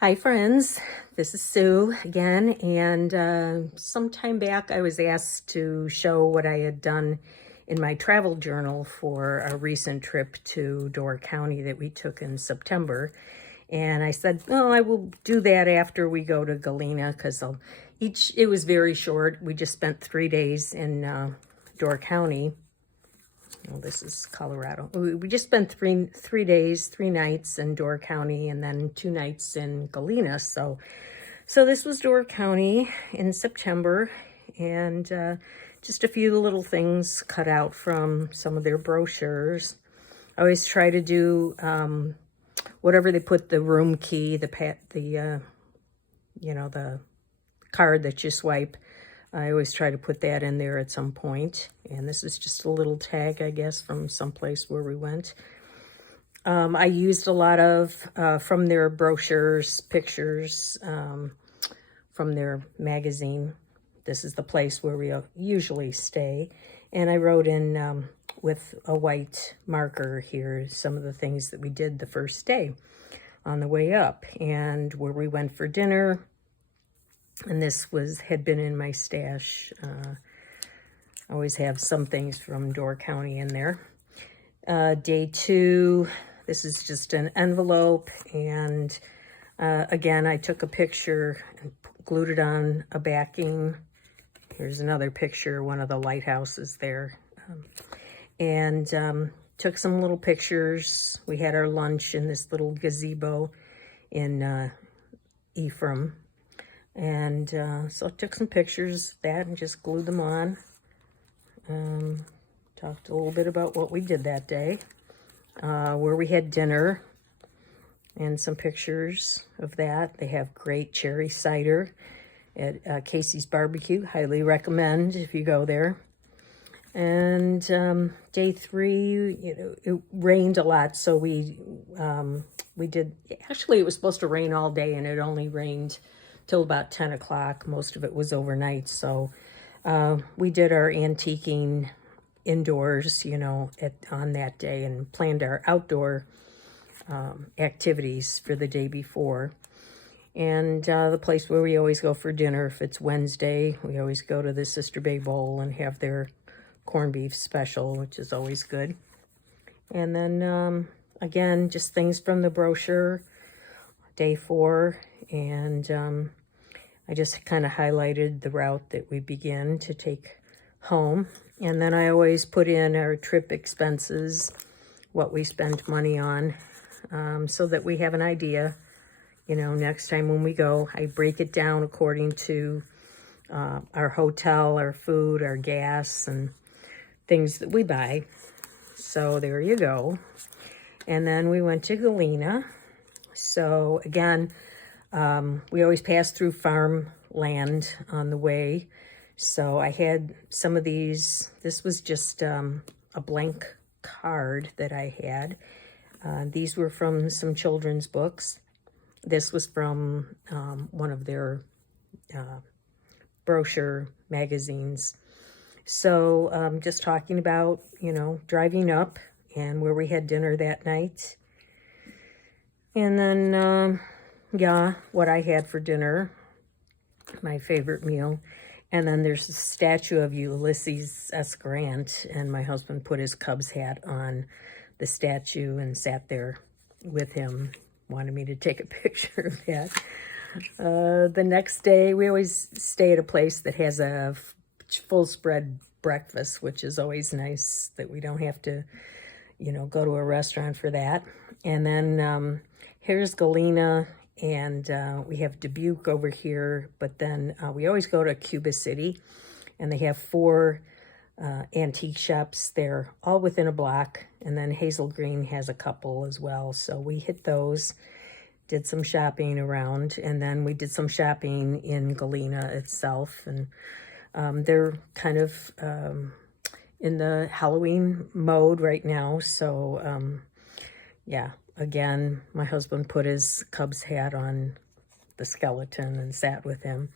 Hi friends, this is Sue again, and some time back I was asked to show what I had done in my travel journal for a recent trip to Door County that we took in September. And I said, oh, I will do that after we go to Galena because it was very short. We just spent 3 days in Door County. Well, this is Colorado. We just spent three days, 3 nights in Door County, and then 2 nights in Galena. So this was Door County in September, and just a few little things cut out from some of their brochures. I always try to do whatever they put the room key, the card that you swipe. I always try to put that in there at some point. And this is just a little tag, I guess, from someplace where we went. I used a lot of, from their brochures, pictures, from their magazine. This is the place where we usually stay. And I wrote in with a white marker here some of the things that we did the first day on the way up and where we went for dinner. And this had been in my stash. I always have some things from Door County in there. Day 2, this is just an envelope. And again, I took a picture and glued it on a backing. Here's another picture, one of the lighthouses there. And took some little pictures. We had our lunch in this little gazebo in Ephraim. And so I took some pictures of that and just glued them on. Talked a little bit about what we did that day, where we had dinner, and some pictures of that. They have great cherry cider at Casey's Barbecue. Highly recommend if you go there. And day 3, it rained a lot, so we did. Actually, it was supposed to rain all day, and it only rained till about 10 o'clock. Most of it was overnight. So we did our antiquing indoors, on that day and planned our outdoor activities for the day before. And the place where we always go for dinner, if it's Wednesday, we always go to the Sister Bay Bowl and have their corned beef special, which is always good. And then, again, just things from the brochure, day 4, and I just kind of highlighted the route that we begin to take home. And then I always put in our trip expenses, what we spend money on, so that we have an idea, next time when we go. I break it down according to our hotel, our food, our gas, and things that we buy. So there you go. And then we went to Galena. So again, we always pass through farmland on the way. So I had some of these. This was just a blank card that I had. These were from some children's books. This was from one of their brochure magazines. So just talking about, driving up and where we had dinner that night. And then what I had for dinner, my favorite meal. And then there's a statue of Ulysses S. Grant, and my husband put his Cubs hat on the statue and sat there with him, wanted me to take a picture of that. The next day, we always stay at a place that has a full spread breakfast, which is always nice that we don't have to, go to a restaurant for that. And then here's Galena. And we have Dubuque over here, but then we always go to Cuba City, and they have 4 antique shops there, all within a block, and then Hazel Green has a couple as well. So we hit those, did some shopping around, and then we did some shopping in Galena itself, and they're kind of in the Halloween mode right now, so yeah. Again, my husband put his Cubs hat on the skeleton and sat with him.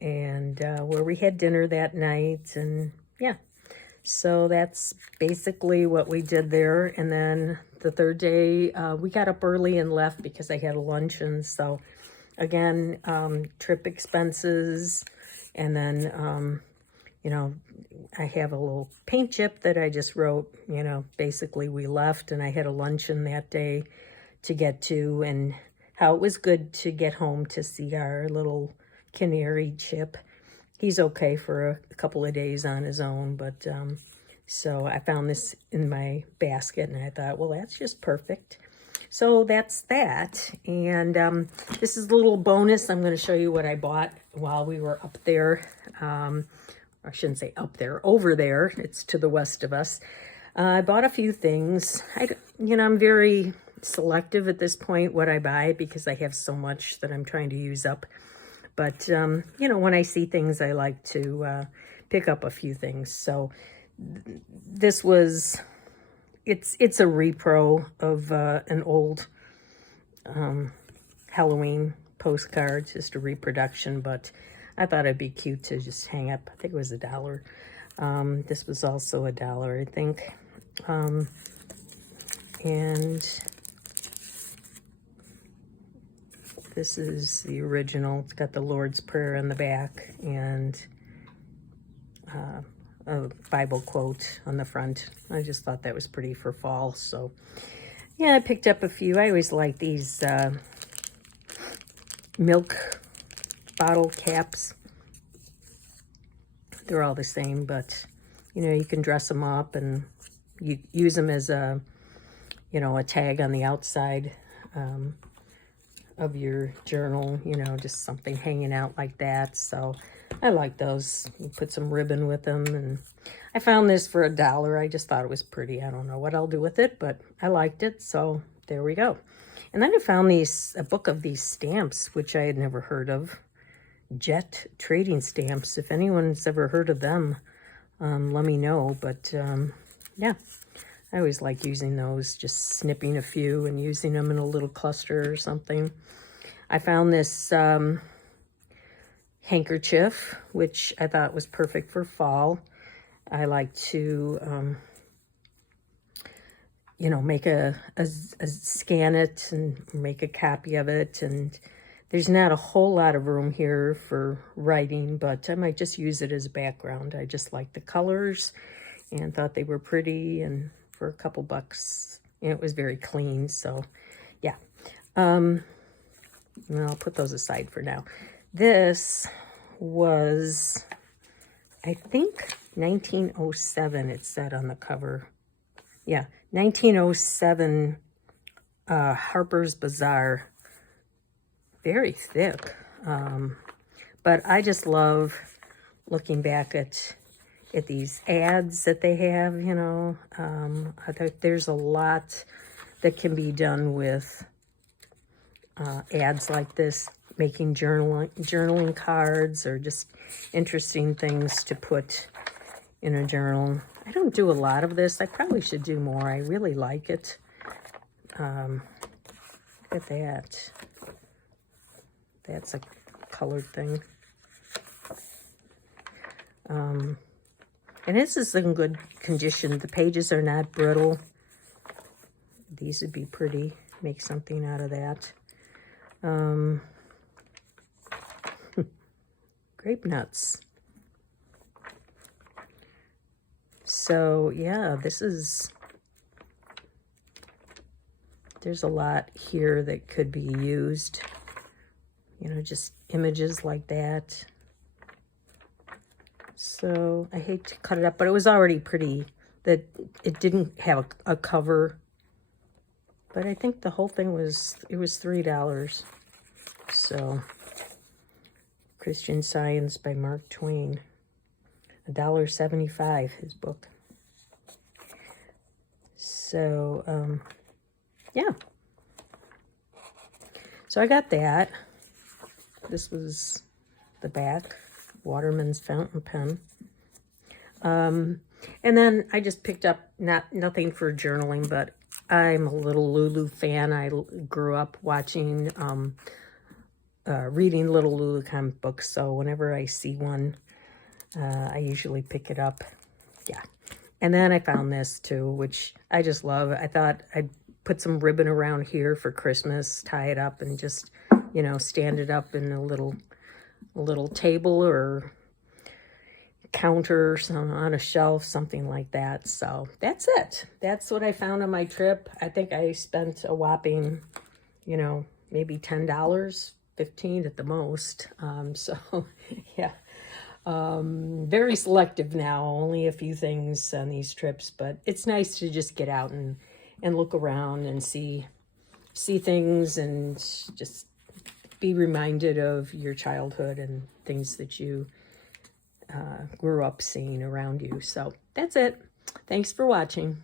And where we had dinner that night. And yeah, So that's basically what we did there. And then the third day, we got up early and left because I had a luncheon. So again, trip expenses. And then, you know, I have a little paint chip that I just wrote, you know, basically we left and I had a luncheon that day to get to, and how it was good to get home to see our little canary Chip. He's okay for a couple of days on his own, but so I found this in my basket and I thought, well, that's just perfect. So that's that. And this is a little bonus. I'm going to show you what I bought while we were up there. I shouldn't say up there, over there. It's to the west of us. I bought a few things. I'm very selective at this point what I buy because I have so much that I'm trying to use up. But, when I see things, I like to pick up a few things. So this was, it's a repro of an old Halloween postcard, just a reproduction, but I thought it'd be cute to just hang up. I think it was $1. This was also $1, I think. And this is the original. It's got the Lord's Prayer in the back and a Bible quote on the front. I just thought that was pretty for fall. So, yeah, I picked up a few. I always like these milk bottle caps. They're all the same, but, you can dress them up and you use them as a, a tag on the outside of your journal, just something hanging out like that. So I like those. You put some ribbon with them, and I found this for $1. I just thought it was pretty. I don't know what I'll do with it, but I liked it, so there we go. And then I found a book of these stamps, which I had never heard of. Jet trading stamps. If anyone's ever heard of them, let me know. But yeah, I always like using those, just snipping a few and using them in a little cluster or something. I found this handkerchief, which I thought was perfect for fall. I like to, make a scan it and make a copy of it. And there's not a whole lot of room here for writing, but I might just use it as a background. I just like the colors and thought they were pretty, and for a couple bucks, it was very clean. So yeah, and I'll put those aside for now. This was, I think, 1907, it said on the cover. Yeah, 1907 Harper's Bazaar. Very thick. But I just love looking back at these ads that they have, I think there's a lot that can be done with ads like this, making journaling cards or just interesting things to put in a journal. I don't do a lot of this. I probably should do more. I really like it. Look at that. That's a colored thing. And this is in good condition. The pages are not brittle. These would be pretty. Make something out of that. Grape nuts. So, yeah, there's a lot here that could be used. Just images like that. So I hate to cut it up, but it was already pretty. That it didn't have a cover. But I think the whole thing was $3. So Christian Science by Mark Twain. $1.75, his book. So yeah. So I got that. This was the back, Waterman's fountain pen. And then I just picked up nothing for journaling, but I'm a little Lulu fan. I grew up watching, reading little Lulu comic books. So whenever I see one, I usually pick it up. yeah. And then I found this too, which I just love. I thought I'd put some ribbon around here for Christmas, tie it up and just, you know, stand it up in a little table or counter or some, on a shelf, something like that. So that's it. That's what I found on my trip. I think I spent a whopping, you know, maybe $10, 15 at the most. So yeah, very selective now, only a few things on these trips, but it's nice to just get out and look around and see things and just be reminded of your childhood and things that you grew up seeing around you. So that's it. Thanks for watching.